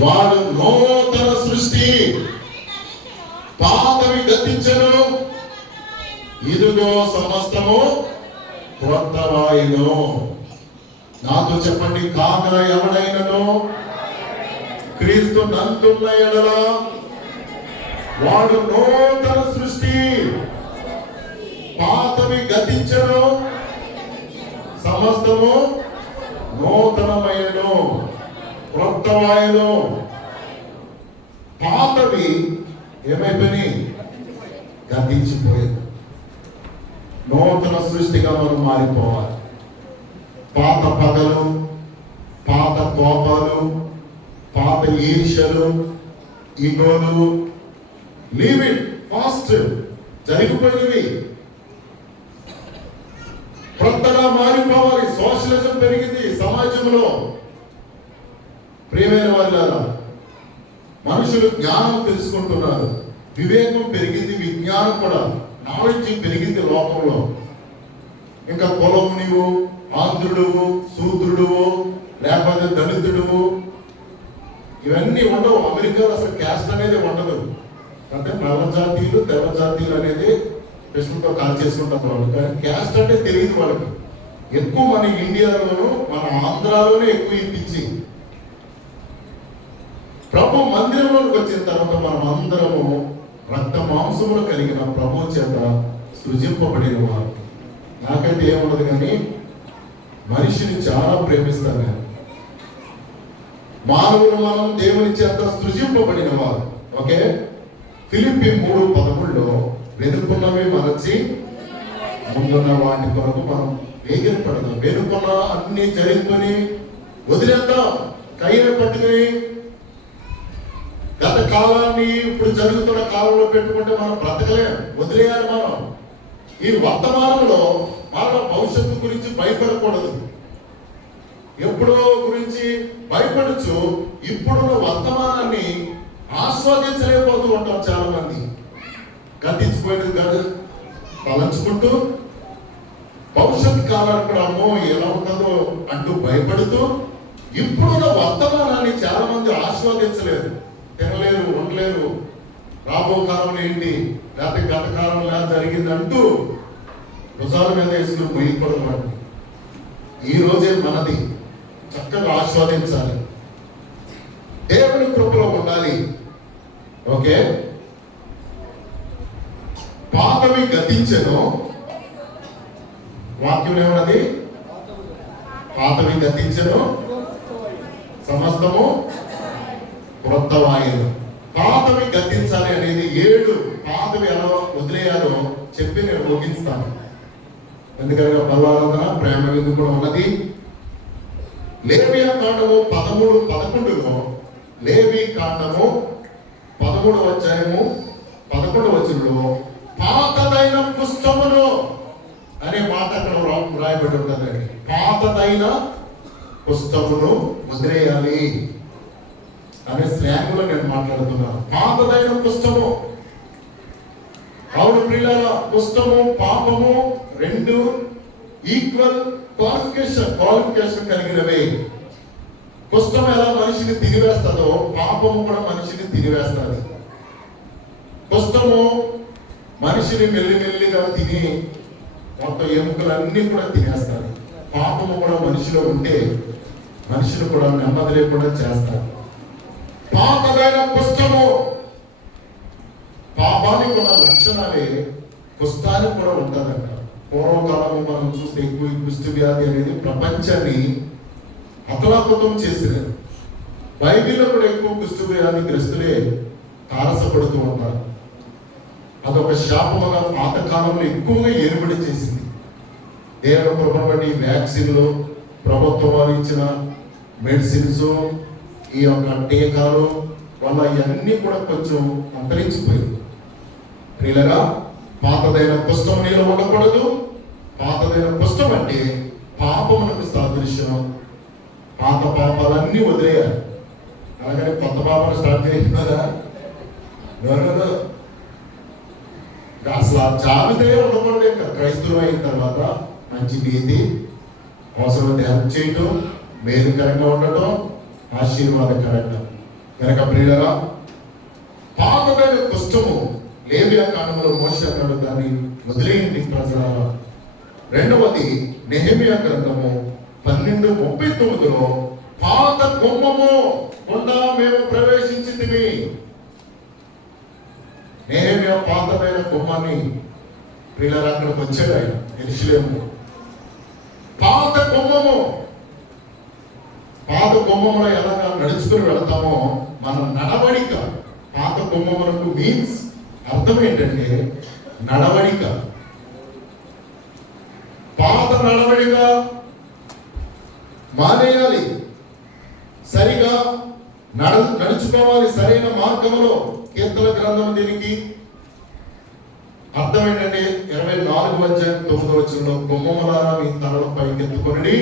వాడు నూతన సృష్టి, పాతవి గతించెను, ఇదిగో సమస్తము క్రొత్తవాయును. నాతో చెప్పండి, కాగా ఎవడైనను క్రీస్తు నందున్న ఎడల వాడు నూతన సృష్టి, పాతవి గతించెను, సమస్తము నూతనమైనను, క్రొత్తవాయును. పాతవి ఏమైపోయినాయి? గతించిపోయింది. నూతన సృష్టిగా మనం మారిపోవాలి. పాత పగలు, పాత కోపాలు, పాత ఈర్ష్యలు, ఈగోలు, లీవ్ ఇట్ ఫాస్ట్, జరిగిపోయినవి. కొత్తగా మారిపోవాలి. సోషలిజం పెరిగింది సమాజంలో. ప్రియమైన వాళ్ళారా, మనుషులు జ్ఞానం తెలుసుకుంటున్నారు, వివేకం పెరిగింది, విజ్ఞానం కూడా, నాలెడ్జ్ పెరిగింది లోకంలో. ఇంకా కులం, నీవు ఆంధ్రుడువు, శూద్రుడువు, లేకపోతే దళితుడువు, ఇవన్నీ ఉండవు. అమెరికాలో అసలు క్యాస్ట్ అనేది ఉండదు. అంటే నల్ల జాతీయులు, తెల్ల జాతీయులు అనేది ప్రశ్నతో కాల్ చేసుకుంటారు వాళ్ళు. కానీ క్యాస్ట్ అంటే తెలియదు వాళ్ళకి. ఎక్కువ మన ఇండియాలోను, మన ఆంధ్రాలోనే ఎక్కువ ఇప్పించి, ప్రభు మందిరంలోకి వచ్చిన తర్వాత మనం అందరము రక్త మాంసములు కలిగిన ప్రభు చేత సృజింపబడిన వారు. నాకైతే ఏముండదు, కానీ మనిషిని చాలా ప్రేమిస్తాను నేను. మానవులు మనం దేవుని చేత సృజింపబడిన వారు. ఓకే, ఫిలిప్పీ 3:13 వెనుకున్నవి మరచి ముందున్న వాటి కొరకు మనం వేగిరపడదాం. వెనుకున్న అన్ని చరిత్రని వదిలేద్దాం, కైన పట్టుకుని గత కాలాన్ని ఇప్పుడు జరుగుతున్న కాలంలో పెట్టుకుంటే మనం బ్రతకలేం. వదిలేయాలి. మనం ఈ వర్తమానంలో మన భవిష్యత్తు గురించి భయపడకూడదు. ఎప్పుడో గురించి భయపడచ్చు, ఇప్పుడున్న వర్తమానాన్ని ఆస్వాదించలేకపోతూ ఉంటాం. చాలా మంది గతించిపోయినది కాదు తలంచుకుంటూ, భవిష్యత్ కాలాన్ని కూడా అమ్మో ఎలా ఉంటుందో అంటూ భయపడుతూ, ఇప్పుడున్న వర్తమానాన్ని చాలా మంది ఆస్వాదించలేరు, తినలేరు, ఉండలేరు. రాబో కాలం ఏంటి, లేకపోతే గత కాలం లేదా జరిగిందంటూ భుజాల మీద వేసుకుని భయపడదు. ఈ రోజే మనది, చక్కగా ఆస్వాదించాలి, దేవుని కృపలో ఉండాలి. ఓకే, పాతవి గతించెను. వాక్యం ఏమన్నది? పాతవి గతించెను, సమస్తము క్రొత్తవాయును. పాతవి గతించాలి అనేది 7 పాతవి ఎలా వదిలేయాలో చెప్పి నేను ముగిస్తాను. ఎందుకనగా బలవారాధన, ప్రేమ విందు కూడా ఉన్నది. లేవియా కాండము 13:11 లేవి కాండము 13వ అధ్యాయము 11వ వచనంలో పాతదైన పుస్తకమును అనే మాట అక్కడ రాయబడి ఉంటుందండి. పాతదైన పుస్తకమును వదిలేయాలి అనే శ్రేణిలో నేను మాట్లాడుతున్నాను. పాతదైన పుస్తకము. అవును ప్రియులారా, పుస్తకము పాపము 2 ఈక్వల్ క్వాలిఫికేషన్ కలిగినవే. పుస్తకం ఎలా మనిషిని తినివేస్తుందో పాపము కూడా మనిషిని తినివేస్తుంది. పుస్తకము మనిషిని మెల్లిమెల్లిగా తిని మొత్తం ఎముకలన్నీ కూడా తినేస్తుంది. పాపము కూడా మనిషిలో ఉంటే మనిషిని కూడా నెమ్మది లేకుండా చేస్తారు. పాతదైన పుస్తకము, పాపానికి ఉన్న లక్షణాలే పుస్తకానికి కూడా ఉంటుందంట. పూర్వకాలంలో మనం చూస్తే ఎక్కువ కుష్టి వ్యాధి అనేది ప్రపంచాన్ని అతలాకుతం చేసినారు. బైబిల్లో కూడా ఎక్కువ కుష్టి వ్యాధి గ్రస్తులే తారసపడుతూ ఉంటారు. అదొక శాపముగా పాతకాలంలో ఎక్కువగా ఏర్పడి చేసింది. దేవుని కృపను బట్టి వ్యాక్సిన్లు, ప్రభుత్వం వారు ఇచ్చిన మెడిసిన్స్, ఈ యొక్క టీకాలు వల్ల ఇవన్నీ కూడా కొంచెం అంతరించిపోయింది. ప్రియులరా, పాతదైన పుస్తకం నీలో ఉండకూడదు. పాతదైన పుస్తకం అంటే పాపమునకు సాదృశ్యం. పాత పాపాలన్నీ వదిలేయాలి. అలాగని కొత్త పాపాలు స్టార్ట్ చేయాలి కదా. అసలు ఆ జాబితే ఉండకూడదు. ఇంకా క్రైస్తవం అయిన తర్వాత మంచి నీతి, అవసరం ధ్యానం చేయటం, మేలుకరంగా ఉండటం, ఆశీర్వాదకరంగా. కనుక ప్రియులరా, పాపమైన కుష్టము లేవియా కాలంలో మోషే అన్నాడు, దాన్ని వదిలేయండి ప్రజలారా. రెండవది నెహెమియా గ్రంథము 12:39లో పాత కొమ్మము గుండా మేము ప్రవేశించింది. నెహెమియా పాతమైన కొమ్మని ప్రియులరా అక్కడికి వచ్చాడు ఆయన యెరూషలేము. పాత కొమ్మము, పాత కొమ్మములో ఎలాగా నడుచుకుని వెళతామో మన నడవడిక పాత కొమ్మములకు మీన్స్ అర్థం ఏంటంటే నడవడిక. పాత నడవడిక మానేయాలి, సరిగా నడుచుకోవాలి సరైన మార్గంలో. కీర్తన గ్రంథం దీనికి అర్థం ఏంటంటే 24:9 కొమ్మములారా మీ తలల పైకెత్తుకొనడి,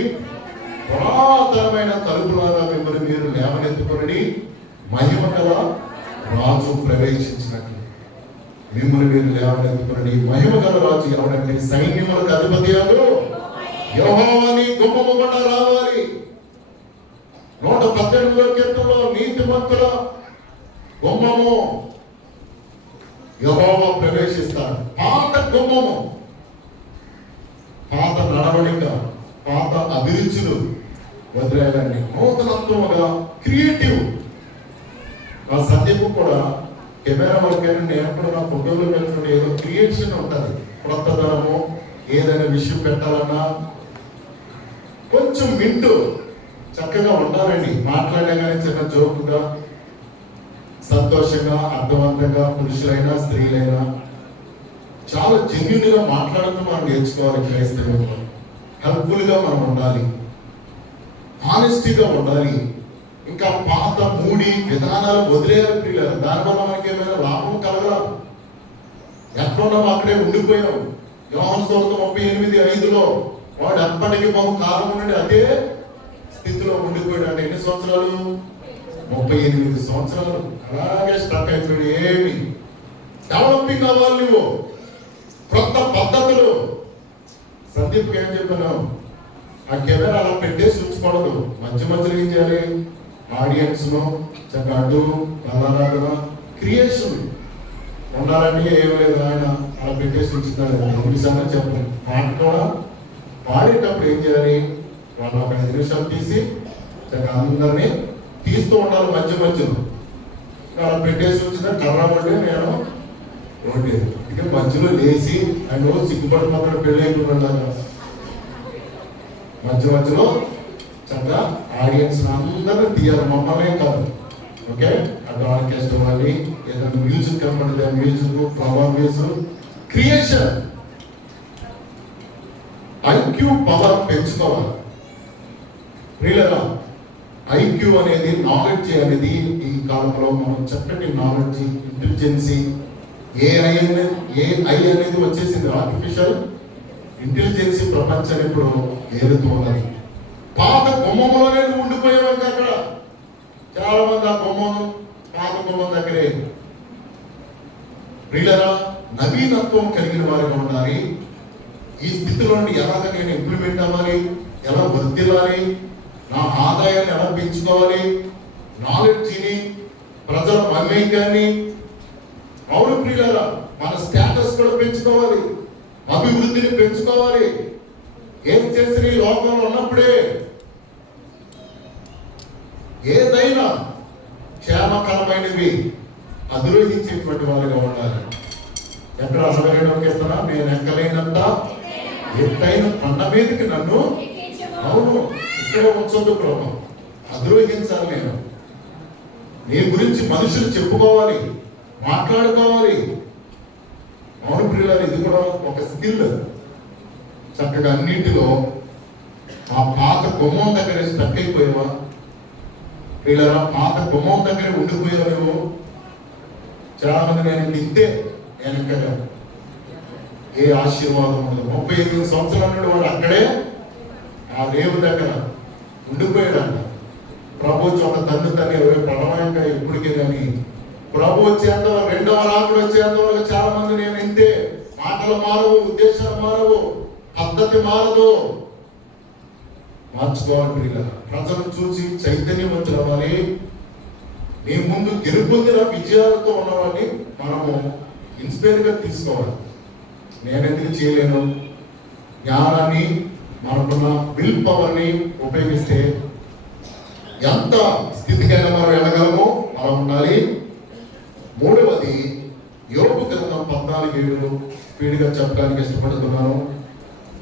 పురాతనమైన తలుపులారా మిమ్మల్ని మీరు లేవనెత్తుకొనడి, మహిమ గల రాజు ప్రవేశించినట్లు. మిమ్మల్ని మీరు లేవనెత్తుకొనడి. మహిమ గల రాజు ఎవరంటే సైన్యములకు అధిపతి యెహోవా నీ గుమ్మము గుండా రావాలి. 118 కీర్తనలో నీతిమంతుల గుమ్మము యెహోవా ప్రవేశిస్తాడు. పాత గుమ్మము, పాత నడవడిక, పాత అభిరుచులు వదిలేయాలండి. నూతనత్వముగా క్రియేటివ్. ఆ సత్యము కూడా కెమెరా వర్కైనా నేను కూడా నా ఫోటోలు పెట్టిన ఏదో క్రియేషన్ ఉంటుంది. కొత్తదనము ఏదైనా విషయం పెట్టాలన్నా కొంచెం వింటూ చక్కగా ఉండాలండి. మాట్లాడే కానీ చిన్న జోకుగా, సంతోషంగా, అర్థవంతంగా, పురుషులైనా స్త్రీలైనా చాలా జెన్యూన్గా మాట్లాడుతూ మనం నేర్చుకోవాలి. క్రైస్తవంలో హెల్ప్ఫుల్గా మనం ఉండాలి, ఆనెస్టీగా ఉండాలి. ఇంకా పాత మూడి విధానాలు వదిలేయాలి ప్రియులారా. దానివల్ల మనకి ఏమైనా లాభం కలగదు. ఎక్కడున్నాం అక్కడే ఉండిపోయాం. యోహాను సువార్త 38:5లో వాడు ఎప్పటికీ బహు కాలం నుండి అదే స్థితిలో ఉండిపోయాడు. అంటే ఎన్ని సంవత్సరాలు? 38 సంవత్సరాలు అలాగే స్టక్ అయిపోయాడు. ఏమి డెవలపింగ్ అవ్వాలి నువ్వు, కొత్త పద్ధతులు. సందీప్కి ఏం చెప్పాను, ఆ కెమెరా అలా పెట్టేసి ఉంచకూడదు. మధ్య మధ్యలో ఏం చేయాలి? ఆడియన్స్ ను చక్కగా అడ్డు కళారాధన క్రియేషన్ ఉండాలని ఏం లేదు. ఆయన అలా పెట్టేసి ఉంచుతాడు. నిమిషాలు చెప్పండి. పాట కూడా పాడేటప్పుడు ఏం చేయాలి? వాళ్ళు ఒక 5 నిమిషాలు తీసి చక్కగా అందరినీ తీస్తూ ఉండాలి. మధ్య మధ్యలో అలా పెట్టేసి వచ్చిన కర్ర ఉంటే నేను ఒకటి ఇక మధ్యలో లేచి ఆయన సిగ్గుపడిపోతాడు. పెళ్ళి అయిపోయినలాగా మధ్య మధ్యలో చక్కగా ఆడియన్స్ అందరూ తీయాలి, మమ్మల్నే కాదు. ఓకే, అటు ఆర్కెస్ట్రా వాళ్ళని ఏదైనా మ్యూజిక్ కనపడితే music, flower music, creation. IQ power పెంచుకోవాలి ప్రియులరా. ఐక్యూ అనేది, నాలెడ్జ్ అనేది ఈ కాలంలో మనం చక్కటి నాలెడ్జ్, ఇంటెలిజెన్సీ, ఏఐ అనేది వచ్చేసింది. ఆర్టిఫిషియల్ ఇంటెలిజెన్సీ ప్రపంచాన్ని ఇప్పుడు ఏరుతూ ఉన్నది. పాత గుమ్మములోనే ఉండిపోయేవాళ్ళు అక్కడ చాలా మంది. ఆ గుమ్మం, పాత గుమ్మం దగ్గరే. ప్రియులరా, నవీనత్వం కలిగిన వారిగా ఉండాలి. ఈ స్థితిలో ఎలాగ నేను ఇంప్లిమెంట్ అవ్వాలి, ఎలా వర్తిల్లాలి, నా ఆదాయాన్ని ఎలా పెంచుకోవాలి, నాలెడ్జిని, ప్రజల మమేకాన్ని, అవును ప్రియులరా, మన స్టేటస్ కూడా పెంచుకోవాలి, అభివృద్ధిని పెంచుకోవాలి. ఏం చేసిన ఈ లోకంలో ఉన్నప్పుడే ఏదైనా క్షేమకరమైనవి అధిరోహించేటువంటి వాళ్ళుగా ఉండాలి. ఎక్కడ అసలైనకేస్తున్నా, నేను ఎక్కలేనంత ఎత్తైన కొండ మీదకి నన్ను, అవును ఇక్కడే ఉంచొద్దు ప్రభు, అధిరోహించాలి. నేను నీ గురించి మనుషులు చెప్పుకోవాలి, మాట్లాడుకోవాలి. అవును ప్రియులారా, ఇది కూడా ఒక స్కిల్. చక్కగా అన్నింటిలో ఆ పాత గుమ్మం దగ్గర స్టక్ అయిపోయావా ప్రియులారా? పాత గుమ్మం దగ్గర ఉండిపోయావు నువ్వు. చాలా మంది నేను ఇంతే, నేను ఇక్కడ ఏ ఆశీర్వాదం ఉండదు. 38 సంవత్సరాల నుండి వాడు అక్కడే ఆ రేవు దగ్గర ఉండిపోయాడంట. ప్రభు చోట తన్ను పడమాక ఎప్పటికే కానీ ప్రభు వచ్చేంతవరకు, రెండవ రాకుడు వచ్చేంతవరకు చాలా మంది నేను ఇంతే. మాటలు మారవు, ఉద్దేశాలు మారవు, పద్ధతి మారదు. మార్చుకోవాలి ప్రియులారా. ప్రజలు చూసి చైతన్యవంతులు అవ్వాలి. నీ ముందు గెలుపొందిన విజయాలతో ఉన్నవాడిని మనము ఇన్స్పైర్గా తీసుకోవాలి. నేను ఎందుకు చేయలేను? జ్ఞానాన్ని, మనకున్న విల్ పవర్ని ఉపయోగిస్తే ఎంత స్థితికైనా మనం వెళ్ళగలమో అలా ఉండాలి. మూడవది యోబు గ్రంథం 14:7 స్పీడ్గా చెప్పడానికి ఇష్టపడుతున్నాను.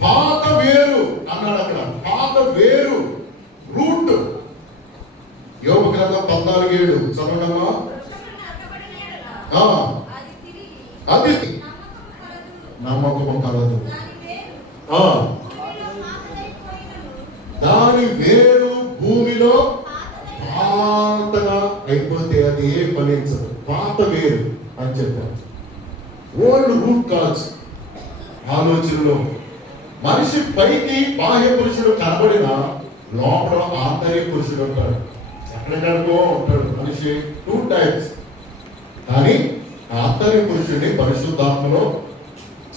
పాత వేరు అన్నాడు అక్కడ. పాత వేరు, రూట్. యోబు గ్రంథం 14:7 చదవగలమా? అది నమ్మకము కలదు. దాని వేరు భూమిలో పాతగా అయిపోతే అది ఏ ఫలించదు. పాత వేరు అని చెప్పారు. Old root cause. ఆలోచనలో మనిషి పైకి బాహ్య పురుషుడు కనబడిన లోపల ఆంతర్య పురుషుడు ఉంటాడు. ఎక్కడెక్కడికో ఉంటాడు మనిషి. 2 టైప్స్. కానీ ఆంతర్య పురుషుడిని పరిశుద్ధాత్మలో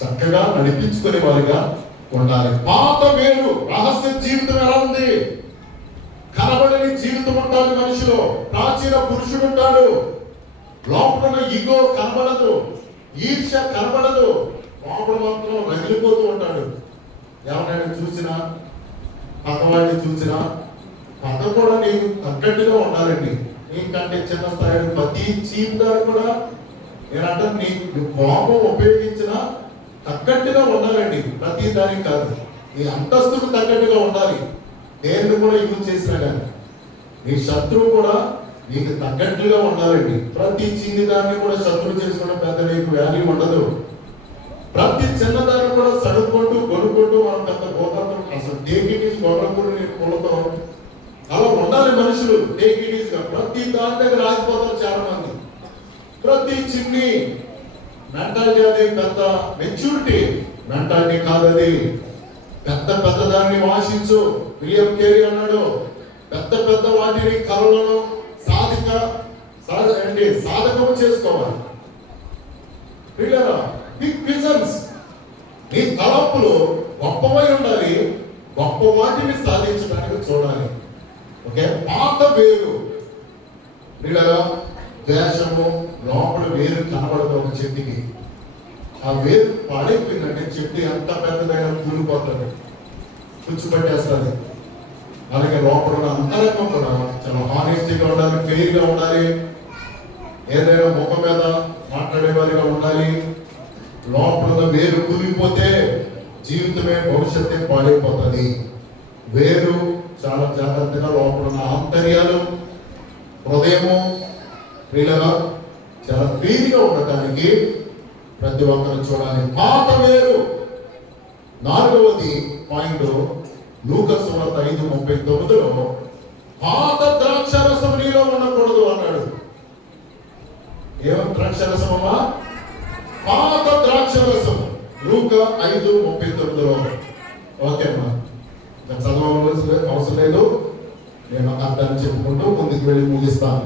చక్కగా నడిపించుకునే వారిగా ఉండాలి. పాత వేరు. రహస్య జీవితం ఎలా ఉంది? కనబడని జీవితం ఉండాలి మనిషిలో. ప్రాచీన పురుషుడు ఉంటాడు. లోపల ఈగో కనబడదు, ఈర్ష్య కనబడదు. లోపల మాత్రం రగిలిపోతూ ఉంటాడు. ఎవరైనా చూసినా, పక్కవాడిని చూసినా పక్క కూడా నీకు తగ్గట్టుగా ఉండాలండి. నీకంటే చిన్న స్థాయి ప్రతి జీవితాలు కూడా నేనంటే నీకు కోపం ఉపయోగించినా తగ్గట్టుగా ఉండాలండి. ప్రతి దానికి కాదు, నీ అంతస్తుకు తగ్గట్టుగా ఉండాలి. దేన్ని కూడా యూజ్ చేసినా కానీ నీ శత్రువు కూడా నీకు తగ్గట్టుగా ఉండాలండి. ప్రతి చిన్ని దాన్ని కూడా శత్రువు చేసుకోవడం పెద్ద నీకు వాల్యూ ఉండదు. ప్రతి చిన్నదాన్ని కూడా సడుక్కుంటూ గొనుక్కుంటూ మనం పెద్ద గోతాంతం అసలు టేకిటీస్ గొడవకూడదు. నేను కులతో అలా ఉండాలి మనుషులు. టేకిటీస్ గా ప్రతి దాని దగ్గర ఆగిపోతారు చాలా మంది. ప్రతి చిన్ని మెంటాలిటీ, అది పెద్ద మెచ్యూరిటీ మెంటాలిటీ కాదది. పెద్ద పెద్ద దాన్ని వాషించు. విలియం కేరీ అన్నాడు, పెద్ద పెద్ద వాటిని కళలను సాధకము చేసుకోవాలి. Big visions. నీ తలంపులు గొప్పవై ఉండాలి. గొప్ప వాటిని సాధించడానికి చూడాలి. ఓకే. పాత వేరు వీళ్ళగా ద్వేషము లోపల వేరు కనబడదు. ఒక చెట్టుకి ఆ వేరు పాడైపోయిందంటే చెట్టు ఎంత పెద్దదైనా కూలిపోతుంది, పుచ్చిపట్టేస్తుంది. అలాగే లోపల ఉన్న అంతరంగం కూడా చాలా హానెస్టీగా ఉండాలి, ఫెయిర్గా ఉండాలి. ఏదైనా ముఖం మీద మాట్లాడేవారిగా ఉండాలి. లోపల వేరు కూలిపోతే జీవితమే, భవిష్యత్తే పాడైపోతుంది. వేరు చాలా జాగ్రత్తగా లోపల ఉన్న ఆంతర్యాలు, హృదయము వీళ్ళగా చాలా ఫ్రీగా ఉండటానికి ప్రతి ఒక్కరు చూడాలి. పాత వేరు. 4వది పాయింట్ లూకాసు సువార్త 5:39 పాత ద్రాక్షారసం నీలో ఉండకూడదు అన్నాడు. ఏమని ద్రాక్షారసమమ్మా? పాత ద్రాక్షారసం. లూకా 5:39. ఓకే అమ్మా, చదవవలసిన అవసరం లేదు. నేను అర్థాన్ని చెప్పుకుంటూ ముందుకు వెళ్ళి ముగిస్తాను.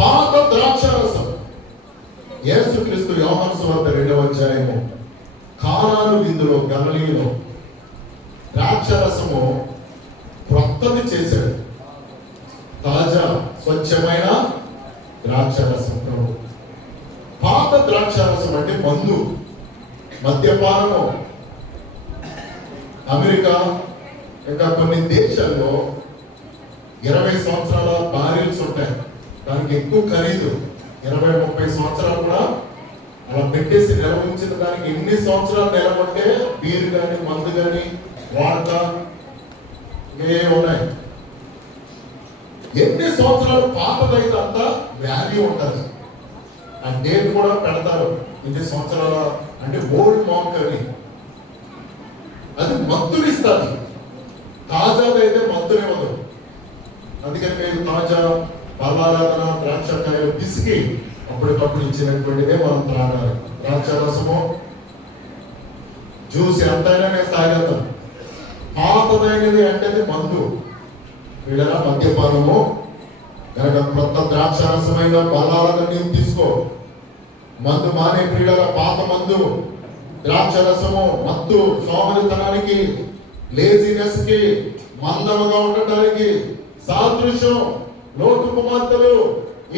పాత ద్రాక్షారసం. యేసుక్రీస్తు యోహాను సువార్త 2వ అధ్యాయము కానాను విందులో గలిలయలో ద్రాక్షారసము క్రొత్తది చేశాడు. తాజా స్వచ్ఛమైన ద్రాక్షారసం ప్రభు. పాత ద్రాక్షారసం అంటే మందు, మద్యపానము. అమెరికా ఇంకా కొన్ని దేశాల్లో 20 సంవత్సరాల బారిల్స్ ఉంటాయి. దానికి ఎక్కువ ఖరీదు. 20-30 సంవత్సరాలు కూడా అలా పెట్టేసి నిల్వ ఉంచిన దానికి ఎన్ని సంవత్సరాలు నిల్వ ఉంటే బీరు కానీ మందు కానీ వాడతా ఏ ఉన్నాయి. ఎన్ని సంవత్సరాలు పాతదైతే అంత వాల్యూ ఉంటుంది. ఆ డేట్ కూడా పెడతారు. ఎన్ని సంవత్సరాల అంటే ఓల్డ్ మాంక్ అని. అది మత్తునిస్తుంది. తాజాదైతే మత్తునివ్వదు. అందుకని మీరు తాజా బలారాధన ద్రాక్షకాయలు పిసికి అప్పటికప్పుడు ఇచ్చినటువంటిదే మనం త్రాగాలి. ద్రాక్ష రసము, జ్యూస్ ఎంతైనా నేను తాగేద్దాం. పాతదైనది అంటే మందు, వీళ్ళ మద్యపానము. కనుక కొత్త ద్రాక్ష రసమైన బలాలను నీవు తీసుకో. మందు మానే ప్రియుల పాత మందు ద్రాక్ష రసము మత్తు, సోమరితనానికి, లేజినెస్ కి, మందముగా ఉండటానికి సాదృశ్యం. లోతు కుమార్తెలు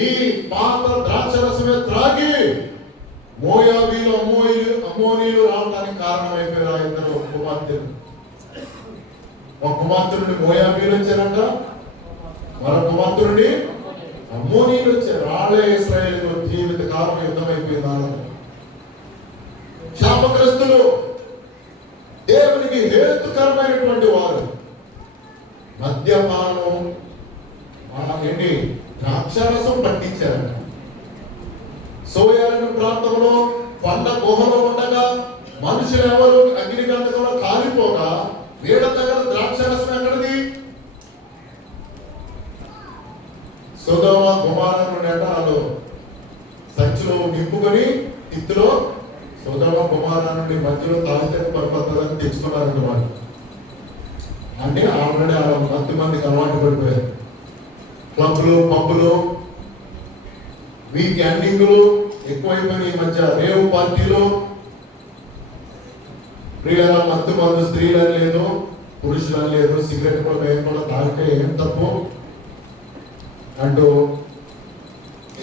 ఈ పాత ద్రాక్షరసమే త్రాగి మోయాబీలు అమ్మోనీయులు రావడానికి కారణమైపోయారు. ఆ ఇద్దరు కుమార్తెలు. ఒక కుమార్తె నుండి మోయాబీలు వచ్చారంట, మరో కుమార్తె నుండి అమ్మోనీయులు వచ్చారు. వాళ్ళే ఇశ్రాయేలు జీవిత కాలం యుద్ధమైపోయింది. వాళ్ళని శాపగ్రస్తులు, దేవునికి హేతుకరమైనటువంటి వారు. మద్యపానం ఏంటి, ద్రాక్షారసం పట్టించారంట. సోయాలను ప్రాంతంలో కొండ గుహలో ఉండగా మనుషులు ఎవరు అగ్నిగంధకంలో కాలిపోగా వీడ దగ్గర ద్రాక్షారసం ఎక్కడిది? సొదొమ గొమొర్రా నుండి వాళ్ళు సంచిలో నింపుకొని ఇత్తులో సొదొమ గొమొర్రా నుండి మధ్యలో తాగితే పడిపోతుందని తెచ్చుకున్నారంట వాళ్ళు. అంటే ఆల్రెడీ మధ్య మందికి అలవాటు పడిపోయారు. క్లబ్లు, పబ్బులు, వీక్ ఎండింగ్లు ఎక్కువైపోయిన ఈ మధ్య రేవ్ పార్టీలు. ప్రియుల మత్తు మందు స్త్రీలని లేదు, పురుషులని లేదు, సిగరెట్ కూడా వేయకుండా తాగితే ఏం తప్పు అంటూ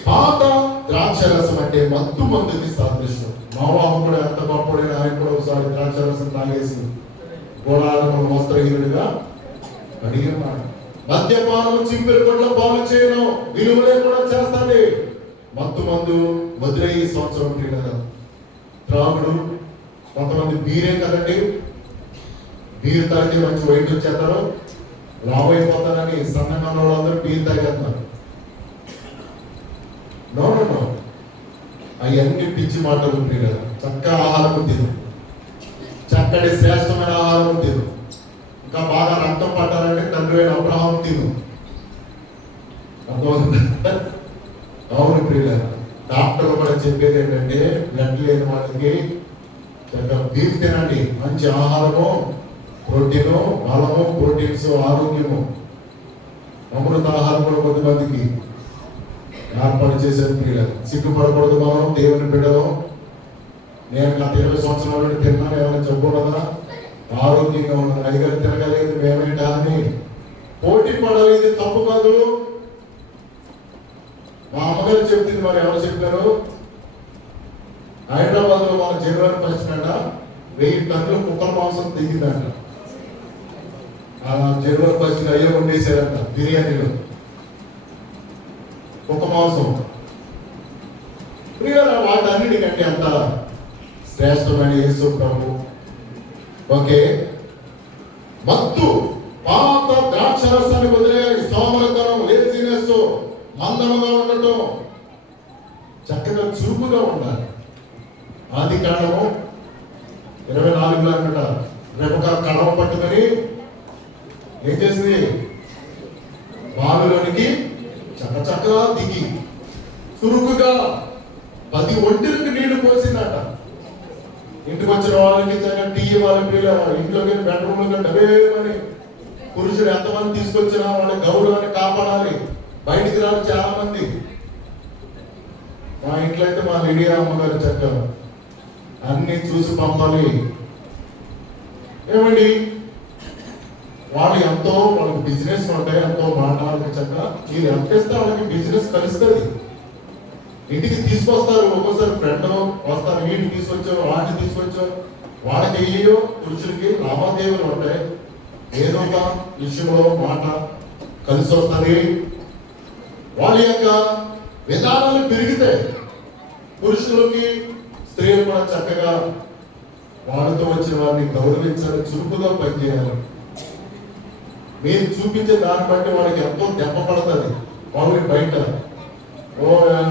పాత ద్రాక్షరసం అంటే మత్తు మందుకి సాదృశ్యం. మావాహం కూడా ఎంత గొప్పడైన ఆయన కూడా ఒకసారి ద్రాక్షరసం తాగేసి గోళాలను వస్త్రహీనుడిగా అడిగినాడు. మద్యపానం చింపిరికొండలో బాగు చేయను, విలువలే కూడా చేస్తాండి. మత్తు మందు వదిలే ఈ సంవత్సరం త్రాగుడు. కొంతమంది బీరే కదండి, బీర్ తాగితే మంచి వైట్ వచ్చేస్తారు, లావ్ అయిపోతారని సన్నగా ఉన్న వాళ్ళందరూ బీర్ తాగేస్తున్నారు. నో నో నో, అవన్నీ పిచ్చి మాటలు. చక్కగా ఆహారం తిను, చక్కటి శ్రేష్టమైన ఆహారం తిను. ఇంకా బాగా రక్తం పట్టాలంటే తండ్రి అయిన అబ్రహాం తిను. అవును ప్రియుల, డాక్టర్ కూడా చెప్పేది ఏంటంటే బ్లడ్ లేని వాళ్ళకి చక్కగా బీఫ్ తినండి, మంచి ఆహారము, ప్రోటీను, బలము, ప్రోటీన్స్, ఆరోగ్యము, అమృత ఆహారం కూడా కొంతమందికి ఏర్పాటు చేసేది. ప్రియుల, సిగ్గుపడకూడదు. మనం దేవుని బిడ్డలు. నేను గత 20 సంవత్సరాల నుండి తిన్నాను, ఏమైనా చెప్పకూడదా? ఆరోగ్యంగా ఉన్నది. అడిగారు తిరగలేదు మేమేంటా అని పోటీ పడాలి. ఇది తప్పు కాదు. మా అమ్మగారు చెప్తుంది, మరి ఎవరు చెప్పారు? హైదరాబాద్ లో మన జనవరి 1 అంట 1000 టన్నులు కుక్కల మాంసం దిగిందంట. జనవరి 1 అయ్యే వండేసారంట బిర్యానీలో కుక్క మాంసం. వాటన్నిటికంటే అంత శ్రేష్టమైన యేసు ప్రభు. ఓకే, మత్తు పాత ద్రాక్షరసాన్ని వదిలేయాలి. సోమరతనం, లేజినెస్, మందముగా ఉండటం, చక్కగా చురుకుగా ఉండాలి. ఆది కాండము 24లో అన్నట రెబెకా కడవ పట్టుకొని ఏం చేసింది? బావిలోనికి చక్కచక్కగా దిగి చురుకుగా 10 ఒంటెలకు నీళ్లు పోసిందట. ఇంటికి వచ్చిన వాళ్ళకి చక్కగా టీ వాళ్ళకి పిల్లలు ఇంట్లోకి బెడ్రూమ్లో డబేమని పురుషుడు ఎంతమంది తీసుకొచ్చినా వాళ్ళ గౌరవాన్ని కాపాడాలి. బయటికి రాదు చాలా మంది. మా ఇంట్లో అయితే మా లిడియా అమ్మగారు చక్కగా అన్ని చూసి పంపాలి. ఏమండి, వాళ్ళు ఎంతో వాళ్ళకి బిజినెస్ ఉంటాయి, ఎంతో మాట్లాడాలి. చక్కగా మీరు ఎంత ఇస్తే వాళ్ళకి బిజినెస్ కలుస్తుంది. ఇంటికి తీసుకొస్తారు. ఒక్కోసారి ఫ్రెండ్ వస్తారు, వీటిని తీసుకొచ్చావు, వాటిని తీసుకొచ్చావు. వాళ్ళకి ఏయో పురుషులకి లావాదేవీలు ఉంటాయి. ఏదో ఒక విషయంలో మాట కలిసి వస్తుంది. వాళ్ళ యొక్క విధానాలు పెరిగితే పురుషులకి స్త్రీలు కూడా చక్కగా వాళ్ళతో వచ్చిన వారిని గౌరవించాలి, చురుకుగా పనిచేయాలి. మీరు చూపించే దాన్ని బట్టి వాళ్ళకి ఎంతో దెబ్బ పడుతుంది. వాళ్ళకి బయట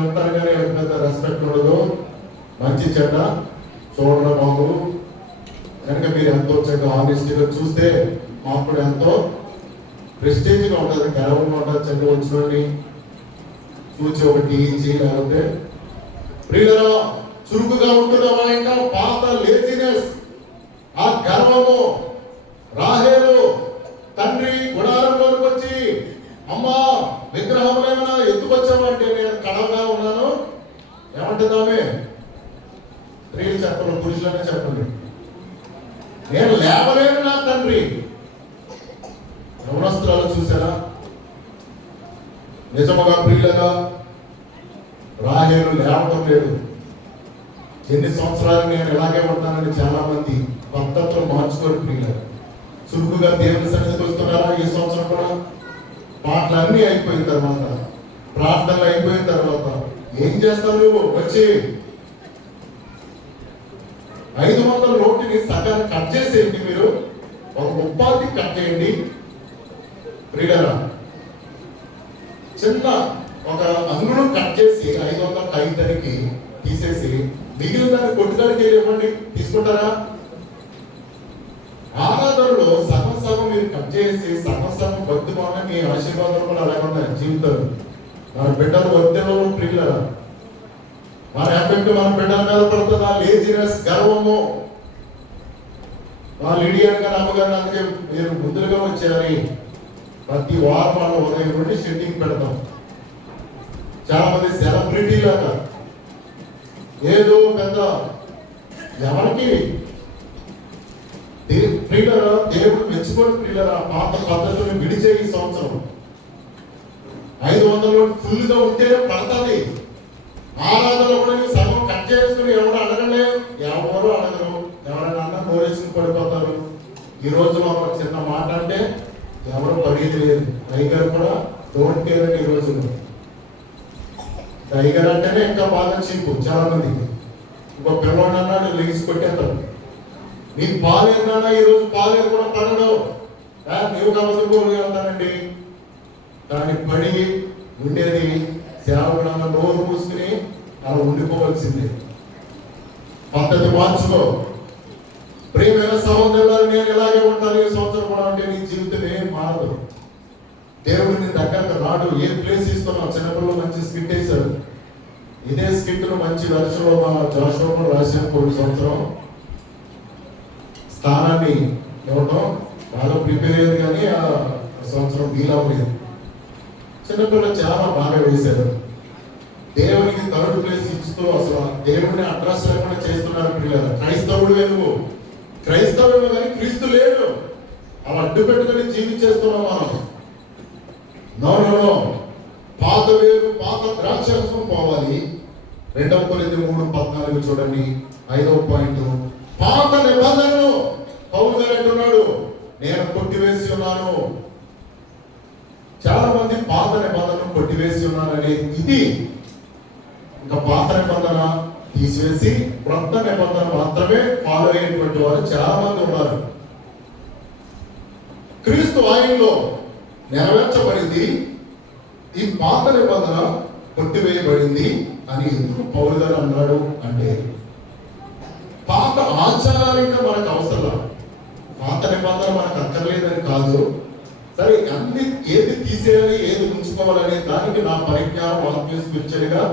ఉంటారు కానీ పెద్ద రెస్పెక్ట్ ఉండదు, మంచి చెడ్డ చూడడం బాగుండు. కనుక మీరు ఎంతో చక్కగా ఆనెస్టీగా చూస్తే మాకు కూడా ఎంతో ప్రెస్టేజ్గా ఉంటుంది, గర్వంగా ఉంటుంది. చక్కగా వచ్చినోడిని చూచి ఒకటి ఇచ్చి లేకపోతే ప్రియులరా చురుకుగా ఉంటున్నావా? ఇంకా పాత లేజినెస్, ఆ గర్వము. రాహేలు తండ్రి గుడారంలోకి వచ్చి, అమ్మా విగ్రహం ఏమైనా ఎత్తుకొచ్చావా అంటే నేను కడవగా ఉన్నాను ఏమంటుందామే? స్త్రీలు చెప్పండి, పురుషులనే చెప్పండి. నేను లేవలేను నా తండ్రి. యవనస్తురాలు చూసారా? నిజముగా ప్రియులగా రాహేలు లేవటం లేదు. ఎన్ని సంవత్సరాలు నేను ఇలాగే ఉంటానని చాలా మంది పద్ధతులు మార్చుకోరు ప్రియులు. చురుకుగా దేవుని సన్నిధికి వస్తున్నారా? ఈ సంవత్సరం కూడా పాటలు అన్నీ అయిపోయిన తర్వాత, ప్రార్థనలు అయిపోయిన తర్వాత ఏం చేస్తావు నువ్వు? వచ్చి 500 నోటిని సగాన్ని కట్ చేసేయండి. మీరు ఒక ఉపాధి కట్ చేయండి ప్రియులరా. చిన్న ఒక అంగుళం కట్ చేసి 500 ఖైదరికి తీసేసి మిగిలిన దాన్ని కొట్టుకాడికి ఇవ్వండి. తీసుకుంటారా? ఆరాధనలో సగం సగం మీరు కట్ చేసి సగం సగం బతుకున్న మీ ఆశీర్వాదాలు కూడా అలాగే ఉన్నాయి జీవితాలు. మన బిడ్డలు వద్దెలో ప్రియులరా, మన ఎఫెక్ట్ మన బిడ్డల మీద పడుతుందా? లేజినెస్, గర్వము. మా లీడియన్ గారు అమ్మగారు అందుకే మీరు ముందుగా వచ్చారని ప్రతి వారం వాళ్ళ ఉదయం నుండి షెడ్డింగ్ పెడతాం. చాలా మంది సెలబ్రిటీ లాగా ఏదో పెద్ద ఎవరికి ప్రియులరా దేవుడు మెచ్చుకోని ప్రియులరా పాత పద్ధతులను విడిచే ఈ సంవత్సరం 500 ఫుల్ గా ఉంటేనే పడుతుంది. ఆరాధనలో కూడా సగం కట్ చేసుకుని ఎవరు అడగలే, ఎవరు అడగరు. ఎవరైనా అన్న నోరేసుకుని పడిపోతారు. ఈ రోజు ఒక చిన్న మాట అంటే ఎవరు పడేది లేదు. టైగర్ కూడా డోంట్ కేర్ అండి. ఈ రోజు టైగర్ అంటేనే ఇంకా బాగా చీపు చాలా మందికి. ఇంకో పిల్లవాడు అన్నాడు లెగిసి కొట్టేస్తాడు. నీకు పాలేదన్నా ఈ రోజు పాలేదు కూడా పడడు. నీవు కాబట్టి వెళ్తానండి. కానీ పడి ఉండేది సేవకుడు నోరు మూసుకుని అలా ఉండిపోవలసిందే. పద్ధతి మార్చుకో. ప్రియమైన సహోదరులు, నేను ఇలాగే ఉంటాను ఈ సంవత్సరం కూడా అంటే నీ జీవితం ఏం మారదు. దేవుడు నీ దగ్గరకు రాడు. ఏ ప్లేస్ ఇస్తున్నావు? చిన్నపిల్లలు మంచి స్కిట్ వేశారు. ఇదే స్కిట్ ను మంచి వెర్షన్లో మా జాషువా రాశాను. కొన్ని సంవత్సరం స్థానాన్ని ఇవ్వటం బాగా ప్రిపేర్ అయ్యేది, కానీ ఆ సంవత్సరం వీలవ్వలేదు. చిన్నపిల్లలు చాలా బాగా వేశారు. దేవునికి థర్డ్ ప్లేస్ ఇస్తూ అసలు దేవుడిని అడ్రస్ లేకుండా చేస్తున్నారు పిల్లలు. క్రైస్తవుడు నువ్వు, క్రైస్తవుడు కానీ క్రీస్తు లేడు. అలా అడ్డు పెట్టుకుని జీవించేస్తున్నాం మనం. నో. పాత వేరు పాత ద్రాక్షరసం పోవాలి. 2 కొరింథీ 3:14 చూడండి. 5వ పాయింట్, పాత నిబంధనను పౌలు గారు అంటున్నాడు నేను కొట్టివేసి ఉన్నాను. చాలా మంది పాత నిబంధనను కొట్టివేసి ఉన్నారని ఇది ఇంకా పాత నిబంధన తీసివేసి క్రొత్త నిబంధన మాత్రమే ఫాలో అయ్యేటువంటి వారు చాలా మంది ఉన్నారు. క్రీస్తు ఆయనలో నెరవేర్చబడింది, ఈ పాత నిబంధన కొట్టివేయబడింది అని ఎందుకు పౌలు గారు అన్నాడు అంటే, పాత ఆచారాలు ఇంకా మనకు అవసరం. పాత నిబంధన మనకు అక్కర్లేదని కాదు. సరే అన్ని ఏది తీసేయాలి ఏది ఉంచుకోవాలనే దానికి నా పరిజ్ఞానం ఆత్మీయ స్పిరిచువల్గా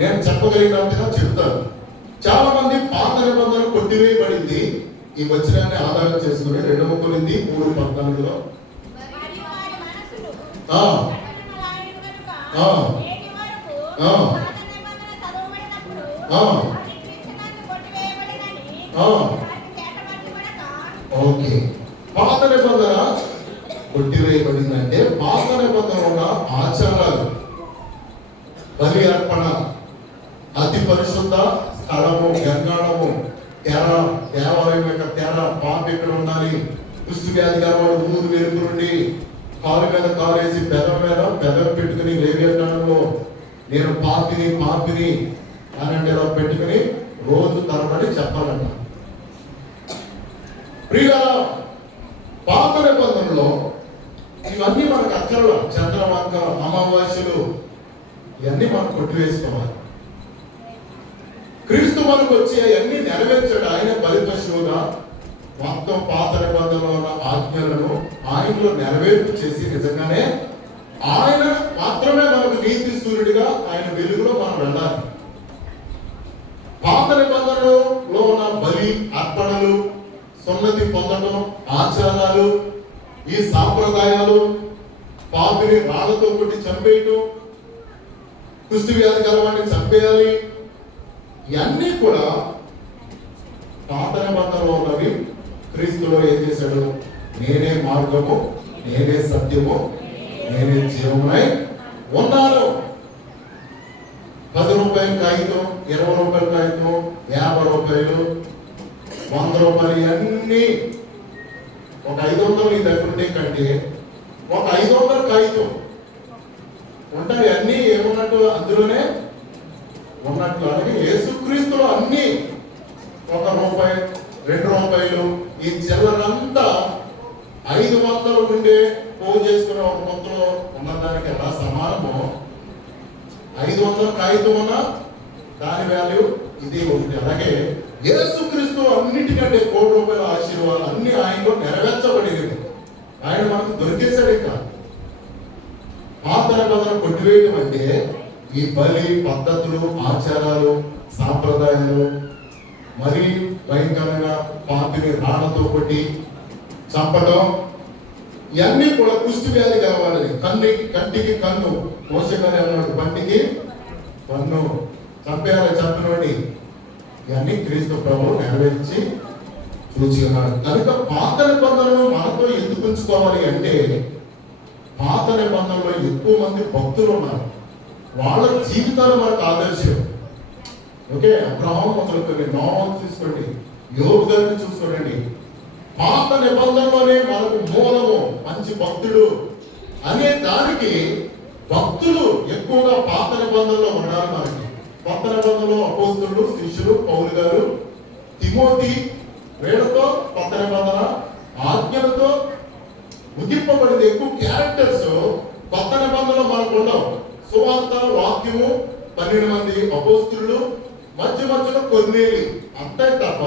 నేను చెప్పగలిగినట్టుగా చెప్తాను. చాలా మంది పాత నిబంధన కొట్టివేయబడింది ఈ వచనాన్ని ఆధారం చేసుకుని 2 కొరింథీ 3:14 ఓకే. పాత నిబంధన కొట్టివేయబడిందంటే పాత నిబంధన ఉన్న ఆచారాలు, బలి అర్పణ, అతి పరిశుద్ధ స్థలము, గంగాళము, తెర, దేవాలయం యొక్క తెర, పాపి ఎక్కడ ఉండాలి, కుష్టి వ్యాధి గలవాడు ఊరు వెలుగు నుండి కాలు మీద కాలేసి పెదవి పెట్టుకుని లేవేటంలో నేను పాపిని అని ఇలా పెట్టుకుని రోజు తరబడి చెప్పాలంట. ప్రియులారా, పాత నిబంధనలో ఇవన్నీ మనకు అక్కర్ల. చంద్రవంక, అమావాస్యలు ఇవన్నీ మనం కొట్టివేసుకోవాలి. క్రీస్తు మనకు వచ్చి అవన్నీ నెరవేర్చాడు. ఆయన బలి పశువుగా మొత్తం పాత నిబంధనలో ఉన్న ఆజ్ఞలను ఆయనలో నెరవేర్పు చేసి నిజంగానే ఆయన మాత్రమే మనకు నీతి సూర్యుడిగా ఆయన వెలుగులో మనం వెళ్ళాలి. పాత నిబంధనలో ఉన్న బలి అర్పణలు, సున్నతి పొందడం, ఆచారాలు, ఈ సాంప్రదాయాలు, పాపిని రాళ్లతో కొట్టి చంపేయటం, కుష్టి వ్యాధి గలవాడిని చంపేయాలి, ఇవన్నీ కూడా పాత నిబంధనలో ఉన్నవి. క్రీస్తులో ఏం చేశాడు? నేనే మార్గము, నేనే సత్యము, నేనే జీవమునై ఉన్నాను. 10 రూపాయల కాగితం, 20 రూపాయల కాగితం, 50 రూపాయలు, 100 రూపాయలు అన్నీ ఒక 500 నీ దగ్గర ఉండే కంటే ఒక 500 కాగితం ఉంటాయి. అన్నీ ఏమున్నట్టు అందులోనే ఉన్నట్లు. అలాగే యేసుక్రీస్తులో అన్నీ 1 రూపాయి, 2 రూపాయలు, ఈ చిల్లరంతా 500 ఉండే పోగు చేసుకునే ఒక మొత్తంలో ఉన్నదానికి ఎలా సమానమో 500 కాగితం ఉన్న దాని వాల్యూ ఇది ఉంది. అలాగే యేసుక్రీస్తు అన్నిటికంటే 1 కోటి రూపాయల ఆశీర్వాదాలు అన్ని ఆయనలో నెరవేర్చబడేది. ఆయన మనకు దొరికేశాడు. ఇక పాత నిబంధన కొట్టివేయడం అంటే ఈ బలి పద్ధతులు, ఆచారాలు, సాంప్రదాయాలు, మరీ భయంకరంగా పాపిని రాళ్లతో కొట్టి చంపడం, ఇవన్నీ కూడా కుష్టి వ్యాధి కావాలని. కంటికి కన్ను, మోసగానే అన్నాడు, పంటికి కన్ను, చంపినవాడి ఇవన్నీ క్రీస్తు ప్రభువు నెరవేర్చి చూసి ఉన్నాడు. కనుక పాత నిబంధనలు మనతో ఎందుకు ఉంచుకోవాలి అంటే, పాత నిబంధనలో ఎక్కువ మంది భక్తులు ఉన్నారు. వాళ్ళ జీవితాలు మనకు ఆదర్శం. ఓకే, అబ్రహాం మొదలుకొని నోవాహు చూసుకోండి, యోబు గారిని చూసుకోండి. పాత నిబంధనలోనే మనకు మూలము మంచి భక్తుడు అనే దానికి భక్తులు ఎక్కువగా పాత నిబంధనలో ఉన్నారు. మనకి కొత్త నిబంధనలో అపోస్తలులు, శిష్యులు, పౌలు గారు, తిమోతి, వీళ్ళతో కొత్త నిబంధన ఆజ్ఞలతో ముగింపబడింది. ఎక్కువ క్యారెక్టర్స్ కొత్త నిబంధనలో మనకు ఉండవు. సువార్త, వాక్యము, 12 మంది అపోస్తలులు, మధ్యలో కొన్నేళ్ళు అంతే తప్ప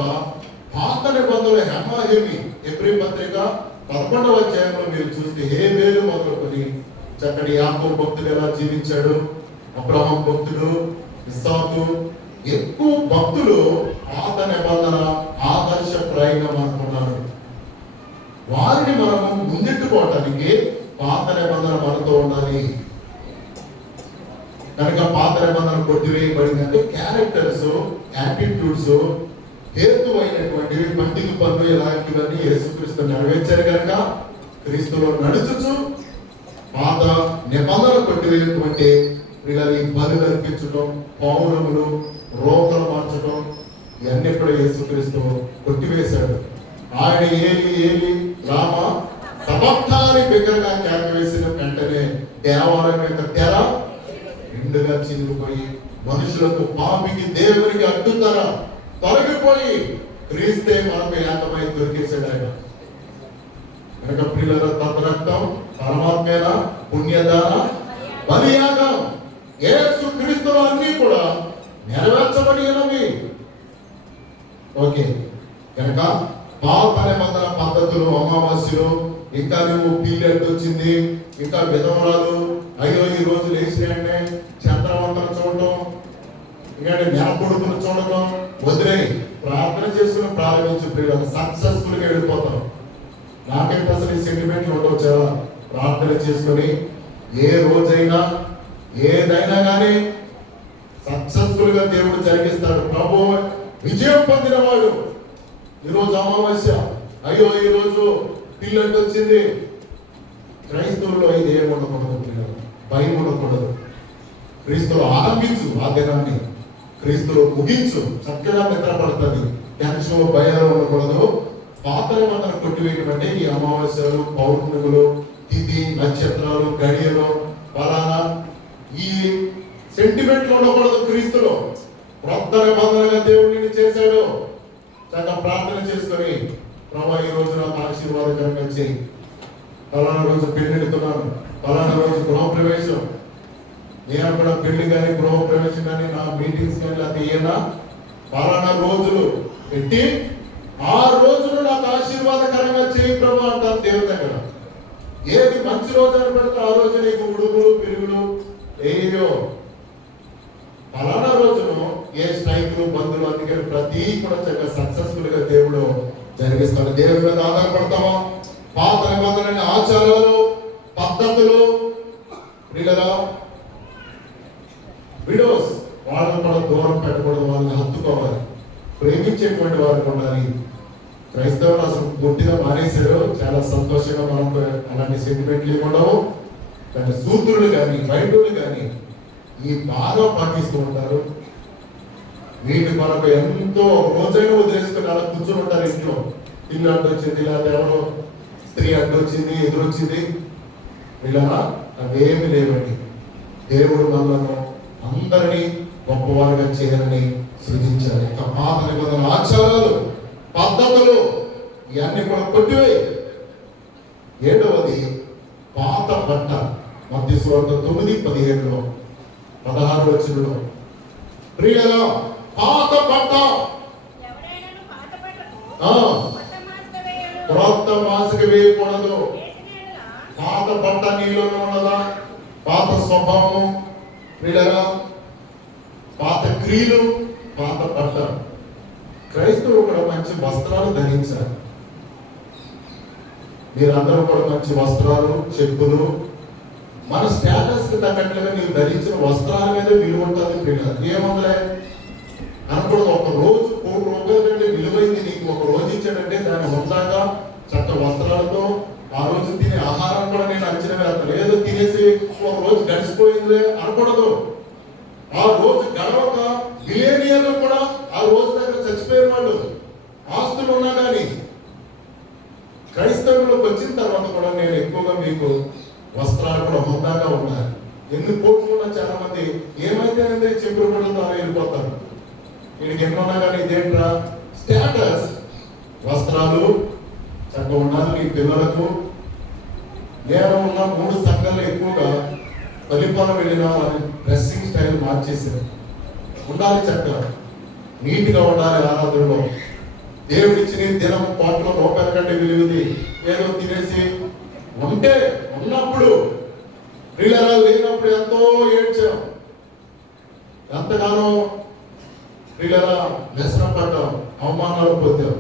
పాత నిబంధనలు హెమాహేమి. ఎబ్రీ పత్రిక 11వ అధ్యాయంలో మీరు చూస్తే హేబేలు మొదలుకొని చక్కటి యాకోబు భక్తుడు ఎలా జీవించాడు, అబ్రహాం భక్తుడు, ఇస్సాకు, ఎక్కువ భక్తులు పాత నిబంధన ఆదర్శప్రాయంగా మనకున్నారు. వారిని మనము ముందెట్టుకోవటానికి పాత నిబంధన మనతో ఉండాలి. కనుక పాత నిబంధన కొట్టివేయబడింది అంటే క్యారెక్టర్స్, యాటిట్యూడ్స్, హేతువైనటువంటివి, పండితు పనులు ఇలాంటివన్నీ యేసుక్రీస్తు నెరవేర్చారు. కనుక క్రీస్తులో నడుచుచు పాత నిబంధన కొట్టివేయటువంటి వీళ్ళని బలులు అర్పించడం, పౌరములు, రోకలు మార్చడం, ఇవన్నీ కూడా యేసుక్రీస్తు కొట్టివేశాడు. ఆయన ఏలి రామ సమర్థాన్ని బిగ్గరగా కేక వేసిన వెంటనే దేవాలయం యొక్క తెర రెండుగా చినిగిపోయి మనుషులకు, పాపికి, దేవునికి అడ్డుతర తొలగిపోయి క్రీస్తే మనకు ఏకమై దొరికేశాడు ఆయన. కనుక ప్రియుల తత్రక్తం పరమాత్మేన పుణ్యదాన బలియాగం యేసు క్రీస్తులో అన్ని కూడా నెరవేర్చబడినవి. ఓకే, కనుక పాత నిబంధన పద్ధతులు, అమావాస్యలు, ఇంకా నువ్వు పీరియడ్ వచ్చింది, ఇంకా విధవరాలు, అయ్యో ఈ రోజు లేచినే చంద్రవంతను చూడటం, ఇంకా నెల కొడుకును చూడటం వదిలే ప్రార్థన చేసుకుని ప్రారంభించు. ప్రియులు సక్సెస్ఫుల్ గా వెళ్ళిపోతాం. నాకైతే అసలు ఈ సెంటిమెంట్లు ఉండవు. చాలా ప్రార్థన చేసుకొని ఏ రోజైనా ఏదైనా కానీ సక్సెస్ఫుల్ గా దేవుడు జరిగిస్తాడు. ప్రభు విజయం పొందిన వాడు. ఈరోజు అమావాస్య, అయ్యో ఈ రోజు పిల్లలు వచ్చింది. క్రైస్తవుల్లో ఇది ఏమి ఉండకూడదు, భయం ఉండకూడదు. క్రీస్తులో ఆరంభించు ఆ దినాన్ని, క్రీస్తులో ముగించు, చక్కగా నిద్ర పడుతుంది. టెన్షన్, భయాలు ఉండకూడదు. పాత నిబంధన కొట్టివేయడం అంటే ఈ అమావాస్యలు, పౌర్ణములు, తిథి, నక్షత్రాలు, గడియలు, ఫలానా ఈ సెంటిమెంట్లు ఉండకూడదు. క్రీస్తులో క్రొత్త నిబంధనగా దేవుడిని చేశాడు. చక్కగా ప్రార్థన చేసుకొని, ప్రభా ఈ రోజు నాకు ఆశీర్వాదకరంగా చేయి, ఫలానా రోజు పెళ్ళెడుతున్నాను, ఫలానా రోజు గృహప్రవేశం, నేను కూడా పెళ్లి కానీ గృహప్రవేశం కానీ నా మీటింగ్స్ కానీ లేకపోతే ఏనా ఫలానా రోజులు పెట్టి ఆ రోజును నాకు ఆశీర్వాదకరంగా చేయి ప్రభు అంటారు దేవుని దగ్గర. ఏది మంచి రోజు అని పెడితే ఆ రోజు నీకు ఉడుగులు, పిరుగులు ఏయో. ఫలానా రోజును ఏ స్ట్రైకులు, బంధువులు, అందుకని ప్రతి కూడా చక్కగా సక్సెస్ఫుల్ గా దేవుడు జరిగిస్తాడు. దేవుడి మీద ఆధారపడతామా? పాత నిబంధన ఆచారాలు, పద్ధతులు, విడోస్ వాళ్ళని కూడా దూరం పెట్టకూడదు, వాళ్ళని హత్తుకోవాలి, ప్రేమించేటువంటి వారికి ఉండాలి. క్రైస్తవులు అసలు పూర్తిగా మానేశారు. చాలా సంతోషంగా మనకు అలాంటి సెంటిమెంట్లు ఉండవు. కానీ సూత్రులు కానీ బయటోళ్ళు కానీ ఈ బాగా పాటిస్తూ ఉంటారు. వీటి కొరకు ఎంతో రోజైనా వదిలేసుకుని అలా కూర్చొని ఉంటారు ఇంట్లో. ఇల్లు అడ్డొచ్చింది, లేదా ఎవరో స్త్రీ అడ్డొచ్చింది, ఎదురొచ్చింది, ఇలా అవేమి లేవండి. దేవుడు మనలను అందరినీ గొప్పవారుగా చేయాలని సృజించాలి. ఇక పాత నిబంధన ఆచారాలు, పద్ధతులు ఇవన్నీ కూడా కొట్టివేయి. 7వది పాత బట్ట. మత్తయి సువార్త 9:17 16 వచనంలో ప్రియులారా పాత బట్ట క్రొత్త మాసిక వేయకూడదు. పాత బట్ట నీలోనే ఉన్నదా? పాత స్వభావము, ప్రియులారా పాత క్రియలు, పాత బట్ట. క్రైస్తవులు కూడా మంచి వస్త్రాలు ధరించారు. మీరందరూ కూడా మంచి వస్త్రాలు, చెప్పులు, మన స్టేటస్ కి తగ్గట్లుగా మీరు ధరించిన వస్త్రాల మీద విలువ ఉంటుంది. ఏముందిలే అనకూడదు. ఒక రోజు ₹1,00,000 విలువైంది నీకు ఒక రోజు ఇచ్చాడంటే దాన్ని హుందాగా చక్క వస్త్రాలతో ఆ రోజు తినే ఆహారం కూడా నేను అంచనా వేస్తాను. ఏదో తినేసి ఒక రోజు గడిచిపోయింది అనకూడదు. ఆ రోజు గడవక బిలియనియర్లు కూడా ఆ రోజు దగ్గర చచ్చిపోయిన వాళ్ళు, ఆస్తులు ఉన్నా కానీ. క్రైస్తవులకు వచ్చిన తర్వాత కూడా నేను ఎక్కువగా మీకు వస్త్రాలు కూడా హుందాగా ఉన్నాయి. ఎన్ని కోట్లు ఉన్నా చాలా మంది ఏమైతే చెప్పులు కూడా వెళ్ళిపోతారు. వీడికి ఎన్నున్నా కానీ ఇదేంట్రా స్టేటస్. వస్త్రాలు చక్కగా ఉండాలి. నీ పిల్లలకు నేను ఉన్న 3 సంఘాలు ఎక్కువగా ఫలిపాలు వెళ్ళిన వాళ్ళ డ్రెస్సింగ్ స్టైల్ మార్చేసారు. ఉండాలి చక్కగా నీట్గా ఉండాలి. ఆరాధనలో దేవుడిచ్చిన దినం ₹1,00,000 కంటే విలువది. ఏదో తినేసి ఉంటే ఉన్నప్పుడు ప్రియులారా లేనప్పుడు ఎంతో ఏడ్చాం, ఎంతగానో ప్రియులారా వ్యసనం పడ్డాం, అవమానాలు పొందాం.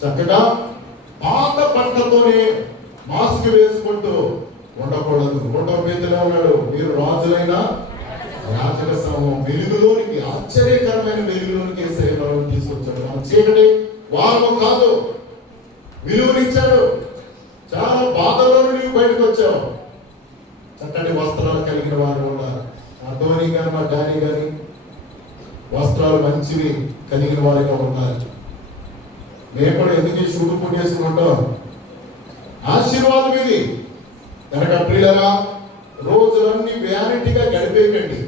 చక్కగా పాత బట్టతోనే మాస్క్ వేసుకుంటూ ఉండకూడదు. 1వ పేతురులో ఉన్నాడు, మీరు రాజులైన యాజక సమూహం వెలుగులోనికి, ఆశ్చర్యకరమైన వెలుగులోనికి యేసయ్య తీసుకొచ్చాడు. మన చీకటి వారు కాదు, విలువనిచ్చాడు. చాలా బాధలో నుండి బయటకు వచ్చావు. చక్కటి వస్త్రాలు కలిగిన వారు ఉన్నారు. మా ధోని గాని మా డానీ గాని వస్త్రాలు మంచివి కలిగిన వారిగా ఉన్నారు. మేము కూడా ఎందుకు ఈ షూటు పుట్టి చేసుకుంటాం? ఆశీర్వాదం ఇది. కనుక ప్రియులారా రోజులన్నీ వ్యాలిటీగా గడిపేయకండి.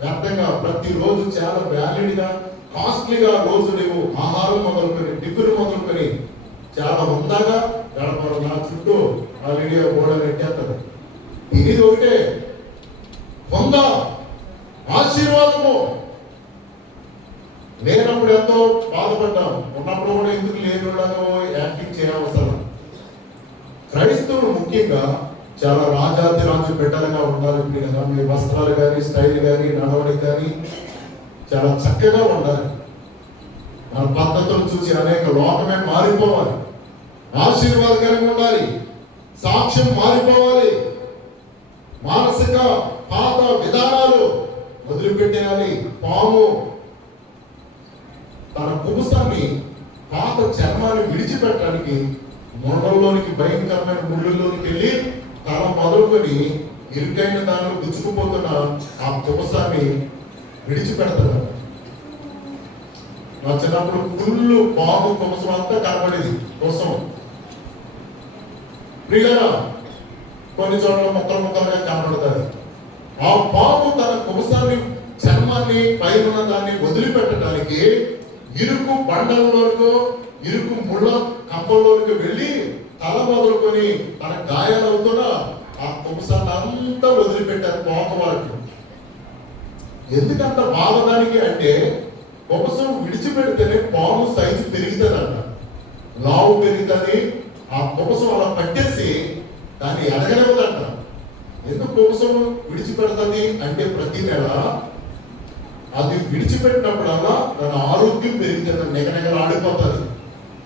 వ్యర్థంగా ప్రతిరోజు చాలా వ్యాలిడ్గా కాస్ట్లీగా రోజు నువ్వు ఆహారం మొదలుకొని టిఫిన్ మొదలుకొని చాలా హుందాగా గడపరు. నా చుట్టూ ఆల్రెడీ గోడలు ఎట్టేస్తారు. ఇది ఒకటే హుందా, ఆశీర్వాదము. లేనప్పుడు ఎంతో బాధపడ్డాం, ఉన్నప్పుడు కూడా ఎందుకు లేని యాక్టింగ్ చేయవసరం. క్రైస్తవులు ముఖ్యంగా చాలా రాజు బిడ్డలుగా ఉండాలి. మీ వస్త్రాలు కానీ, స్టైల్ కానీ, నడవడి కానీ చాలా చక్కగా ఉండాలి. మన పద్ధతులు చూసి అనేక లోకమే మారిపోవాలి. ఆశీర్వాదకరంగా ఉండాలి. సాక్ష్యం మారిపోవాలి. మానసిక పాత విధానాలు వదిలిపెట్టేయాలి. పాము తన కుబుసాన్ని, పాత చర్మాన్ని విడిచిపెట్టడానికి మొండల్లోనికి, భయంకరమైన ముళ్ళుల్లోనికి వెళ్ళి తల మొదలుకొని ఇరుకైన దానిలో గుచ్చుకుపోతున్న ఆ కుబసాన్ని విడిచిపెడతాడు. నా చిన్నప్పుడు ఫుల్ పాము కుబసం అంతా కనబడేది కోసం. ప్రియులారా కొన్ని చోట్ల ముక్కలుగా కనబడతారు. ఆ పాము తన కుబసాన్ని, చర్మాన్ని, పైన దాన్ని వదిలిపెట్టడానికి ఇరుకు బండల్లోనికో, ఇరుకు ముళ్ళ కంపల్లోనికి వెళ్ళి తల మొదలుకొని తన గాయాలవుతున్న ఆ కుబసాన్ని అంతా వదిలిపెట్టారు పాము వరకు. ఎందుకంత బాధదానికి అంటే కుబసం విడిచిపెడితేనే పాము సైజు పెరుగుతుందంట, లావు పెరుగుతుంది. ఆ కుబసం అలా పట్టేసి దాన్ని ఎడగలేదంట. ఎందుకు కుబసం విడిచిపెడుతుంది అంటే ప్రతి నెల అది విడిచిపెట్టినప్పుడల్లా దాని ఆరోగ్యం పెరుగుతుంది, నెగనెగలు ఆడిపోతుంది.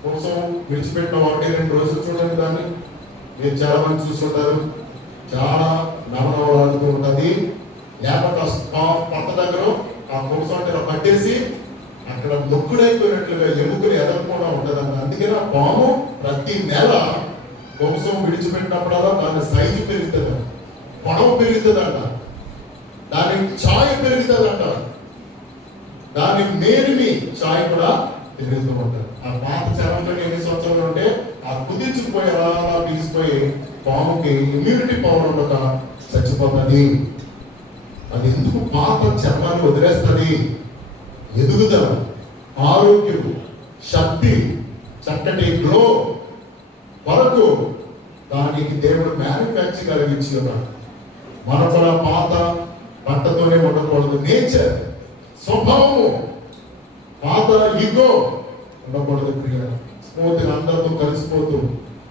కుబసం విడిచిపెట్టిన 1-2 రోజులు చూడండి, దాన్ని మీరు చాలా మంది చూస్తుంటారు, చాలా నవనవలాడుతూ ఉంటుంది. లేకపోతే పక్క దగ్గర ఆ కుబసం ఇలా పట్టేసి అక్కడ మొక్కుడైపోయినట్లుగా ఎముకలు ఎదగకుండా ఉంటుందంట. అందుకని ఆ పాము ప్రతి నెల కుబసం విడిచిపెట్టినప్పుడల్లా దాని సైజు పెరుగుతుంది. పొడవు పెరుగుతుందంట, దాని ఛాయ్ పెరుగుతుందంట, దాని మేలిమి ఛాయ్ కూడా పెరుగుతూ ఉంటారు. ఆ పాత చర్మంలో ఎన్ని సంవత్సరాలు ఉంటే ఆ కుదించుకుపోయి అలా పీసిపోయి పాముకి ఇమ్యూనిటీ పవర్ ఉండక చచ్చిపోతుంది. అది ఎందుకు పాత చర్మాన్ని వదిలేస్తుంది? ఎదుగుదల, ఆరోగ్యం, శక్తి, చక్కటి గ్లో వరకు దానికి దేవుడు మ్యానుఫ్యాక్చర్ కలిగించి ఉన్నాడు. మన కూడా పాత బట్టతోనే ఉండకూడదు. నేచర్, స్వభావము, పాత ఈగో ఉండకూడదు. ప్రియ స్మూర్తిగా అందరితో కలిసిపోతూ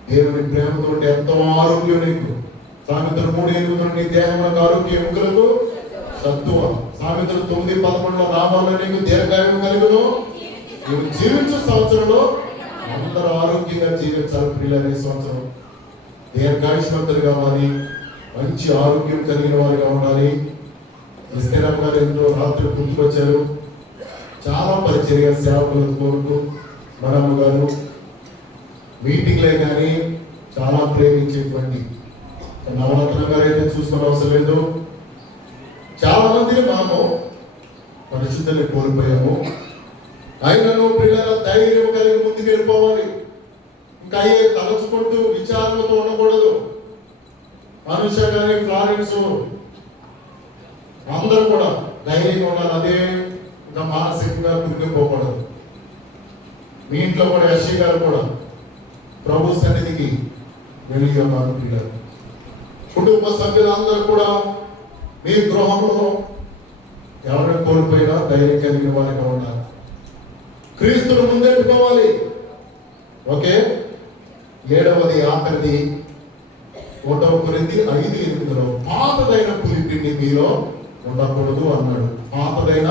దేవుని ప్రేమతో ఎంతో ఆరోగ్యం నీకు. సామెతలు 3:8 నీ దేహములకు ఆరోగ్యం, ఎముకలకు సత్తువ. సామెతలు 9:11 నా వల్ల నీకు దీర్ఘాయువు కలుగును. నువ్వు జీవించే సంవత్సరంలో అందరూ ఆరోగ్యంగా జీవించాలి. ప్రియులనే సంవత్సరం దీర్ఘాయుష్మంతులు కావాలి, మంచి ఆరోగ్యం కలిగిన వారిగా ఉండాలి. ఇస్తేరమ్మ గారు ఎంతో రాత్రి గుర్తుకొచ్చారు. చాలా పరిచర్య సేవకుల కోరుకు మనమ్మ గారు మీటింగ్లే కానీ చాలా ప్రేమించేటువంటి నవరత్న గారు అయితే చూసుకునే అవసరం లేదు. చాలా మందిని మనము పరిశుద్ధుల్ని కోల్పోయాము. అయినను పిల్లల ధైర్యం కలిగి ముందుకు వెళ్ళిపోవాలి. ఇంకా అయ్యే తలచుకుంటూ విచారణతో ఉండకూడదు. అనుష గారి, ఫ్లారెన్స్ అందరూ కూడా ధైర్యంగా ఉండాలి. అదే ఇంకా మానసికంగా కురిగిపోకూడదు. మీ ఇంట్లో కూడా యశ్వి గారు కూడా ప్రభు సన్నిధికి వెళ్ళి ఉన్నారు. పిల్లలు, కుటుంబ సభ్యులందరూ కూడా మీ గృహంలో ఎవరిని కోల్పోయినా ధైర్యం కలిగిన వారిగా ఉన్నారు. క్రీస్తును ముందెట్టుకోవాలి. ఓకే, 7వది ఆఖరిది 1 కొరింథీ 5:8 పాతదైన పులిపిండి మీలో ఉండకూడదు అన్నాడు. పాతదైన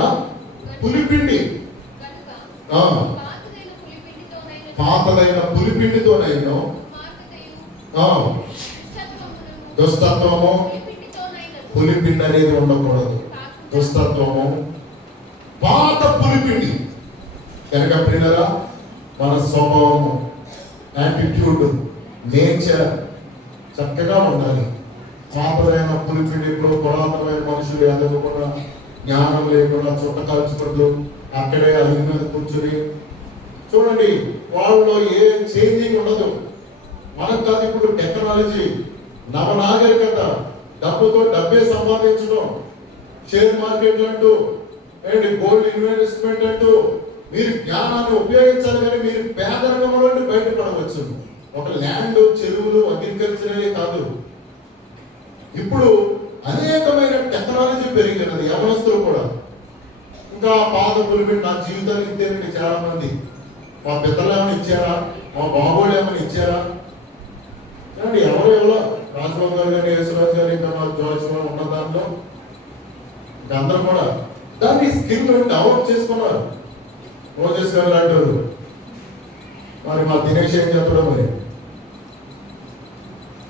పులిపిండి, పాతదైన పులిపిండితోనైనా దుష్టత్వము, పులిపిండి అనేది ఉండకూడదు. దుష్టత్వము, పాత పులిపిండి కనుక ప్రియులారా, మన స్వభావము, యాటిట్యూడ్, నేచర్ చక్కగా ఉండాలి. పాతదైన పులిపిండి ఇప్పుడు పురాతనమైన మనుషులు ఎదగకుండా, జ్ఞానం లేకుండా చుట్ట కాల్చుకుంటూ అక్కడే అలిగి మీద కూర్చుని చూడండి, వాళ్ళలో ఏ చేంజింగ్ ఉండదు. మనకు కాదు ఇప్పుడు టెక్నాలజీ, నవనాగరికత, డబ్బుతో డబ్బే సంపాదించడం, షేర్ మార్కెట్ అంటూ ఏంటి గోల్డ్ ఇన్వెస్ట్మెంట్ అంటూ మీరు జ్ఞానాన్ని ఉపయోగించాలి. కానీ మీరు పేదరికంలో నుండి బయటపడవచ్చు. ఒక ల్యాండ్, చెరువులు, అగ్రికల్చరే కాదు, ఇప్పుడు అనేకమైన టెక్నాలజీ పెరిగినది. యవనస్తులు కూడా ఇంకా పాత పులిపిండి నా జీవితాన్ని ఇచ్చారండి చాలా మంది. మా పెద్దలు ఏమైనా ఇచ్చారా, మా బాబోళ్ళు ఏమైనా ఇచ్చారా? చూడండి, ఎవరో రాజబాబు గారు కానీ, యేసురాజు గారు, ఇంకా మా జార్జ్ ఉన్న దాంట్లో ఇంకా అందరూ కూడా దాన్ని స్కిల్ డెవలప్ చేసుకున్నారు. రోజెస్ గారు అంటారు. మరి మా దినేష్ ఏం చెప్తాడో మరి.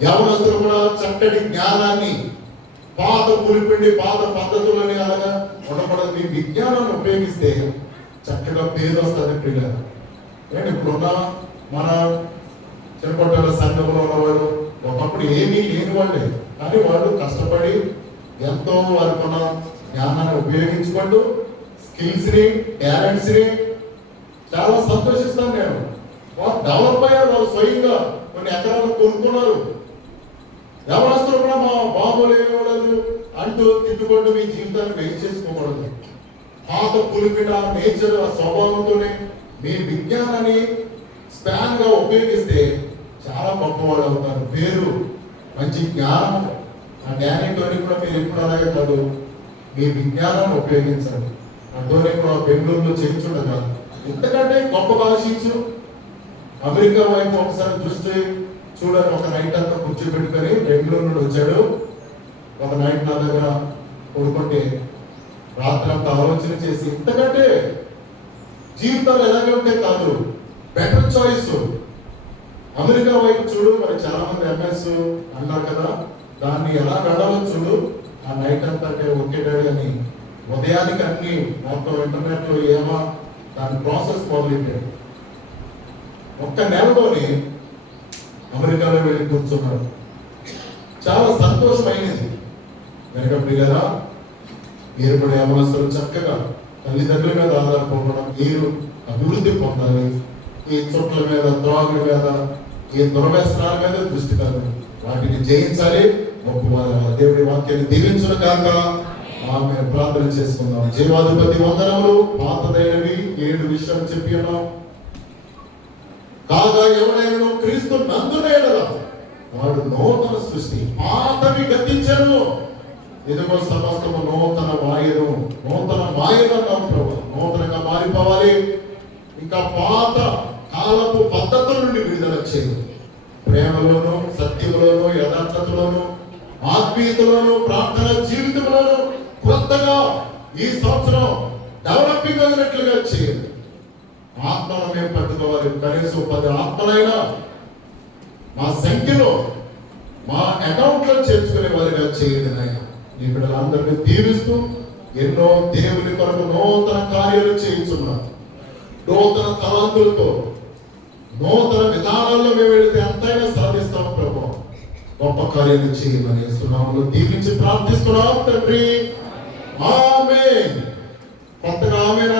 యవనస్తులు కూడా చక్కటి జ్ఞానాన్ని, పాత పులిపిండి, పాత పద్ధతులని అలాగా ఉండకూడదు. మీ విజ్ఞానాన్ని ఉపయోగిస్తే చక్కగా పేరు వస్తుంది. పిల్లలు ఏంటి ఇప్పుడున్న మన చిన్నపట్ల సంఘంలో ఉన్నవాళ్ళు ఒకప్పుడు ఏమీ లేని వాళ్ళే, కానీ వాళ్ళు కష్టపడి ఎంతో వారికున్న జ్ఞానాన్ని ఉపయోగించుకుంటూ స్కిల్స్ని, టాలెంట్స్ని చాలా సంతోషిస్తాను నేను. వాళ్ళు డెవలప్ అయ్యారు. వాళ్ళు స్వయంగా కొన్ని ఎకరాలు కొనుక్కున్నారు. యవనస్తులు కూడా మా బాబులు ఏమవ్వలేదు అంటూ తిట్టుకుంటూ మీ జీవితాన్ని వేస్ట్ చేసుకోకూడదు. పాత పులిపిన నేచర్, ఆ స్వభావంతోనే మీ విజ్ఞానాన్ని స్పాన్ గా ఉపయోగిస్తే చాలా గొప్పవాళ్ళు అవుతారు. పేరు, మంచి జ్ఞానం, ఆ జ్ఞానంతోని కూడా మీరు ఎప్పుడు అలాగే కాదు, మీ విజ్ఞానాన్ని ఉపయోగించాలి. అంటూనే కూడా బెంగళూరులో చేయించుండగా ఇంతకంటే గొప్పగా ఆశించు. అమెరికా వైపు ఒకసారి దృష్టి చూడని ఒక నైట్ అంతా కూర్చోబెట్టుకొని బెంగళూరు నుండి వచ్చాడు. ఒక నైట్ నా దగ్గర కొడుకుంటే రాత్రి అంతా ఆలోచన చేసి ఇంతకంటే జీవితాలు ఎలాగే ఉంటే కాదు, బెటర్ చాయిస్ అమెరికా వైపు చూడు. మరి చాలా మంది ఎంఎస్ అన్నారు కదా, దాన్ని ఎలా వెళ్ళాలో చూడు. ఆ నైట్ అంతా అంటే ఓకే డాడీ అని ఉదయానికి అన్ని మొత్తం ఇంటర్నెట్లో ఏమో దాని ప్రాసెస్ మొదలెట్టాడు. ఒక్క నెలలోనే అమెరికాలో వెళ్ళి కూర్చున్నాడు. చాలా సంతోషమైనది. కనుక ప్రియులారా, మీరు కూడా యవనస్తులు చక్కగా తల్లిదండ్రుల మీద ఆధారపడడం, మీరు అభివృద్ధి పొందాలి. ఈ చుట్ల మీద, త్రాగుల మీద, ఈ దుర్వ్యసనాల మీద దృష్టి కాదు, వాటిని జయించాలి. గొప్పవారు దేవుడి వాక్యాన్ని దీవించును కాక. ఆమె ప్రార్థన చేసుకుందాం. జీవాధిపతి వందనములు. పాతదైనవి 7 విషయాలు చెప్పి ఉన్నాం. కాగా ఎవరైనా క్రీస్తు నందునేడల వాడు నూతన సృష్టి, పాతవి గతించను, ఇదిగో సమస్తము నూతన మాయను అన్నాం ప్రభు. నూతనంగా మారిపోవాలి. ఇంకా పాత కాలపు పద్ధతుల నుండి విడుదల చేయదు. ప్రేమలోను, సత్యములోను, యథార్థతలోను, ఆత్మీయతలోను, ప్రార్థన జీవితంలోను కొత్తగా ఈ సంవత్సరం డెవలపింగ్ అయినట్లుగా చేయండి. ఆత్మను మేము పట్టుకోవాలి. కనీసం 10 ఆత్మలైనా మా సంఖ్యలో, మా అకౌంట్ లో చేర్చుకునే వారిగా చేయండి నాయన. ఈ బిడ్డలందరినీ దీవిస్తూ ఎన్నో దేవుని కొరకు నూతన కార్యాలు చేయించున్నాం. నూతన తలాంతులతో, నూతన విధానాల్లో మేము వెళితే ఎంతైనా సాధిస్తాం ప్రభు. గొప్ప కార్యాలు చేయమని యేసునామములో దీవించి ప్రార్థిస్తున్నాం తండ్రి. ఆమేన్. కొత్తగా ఆమేన్.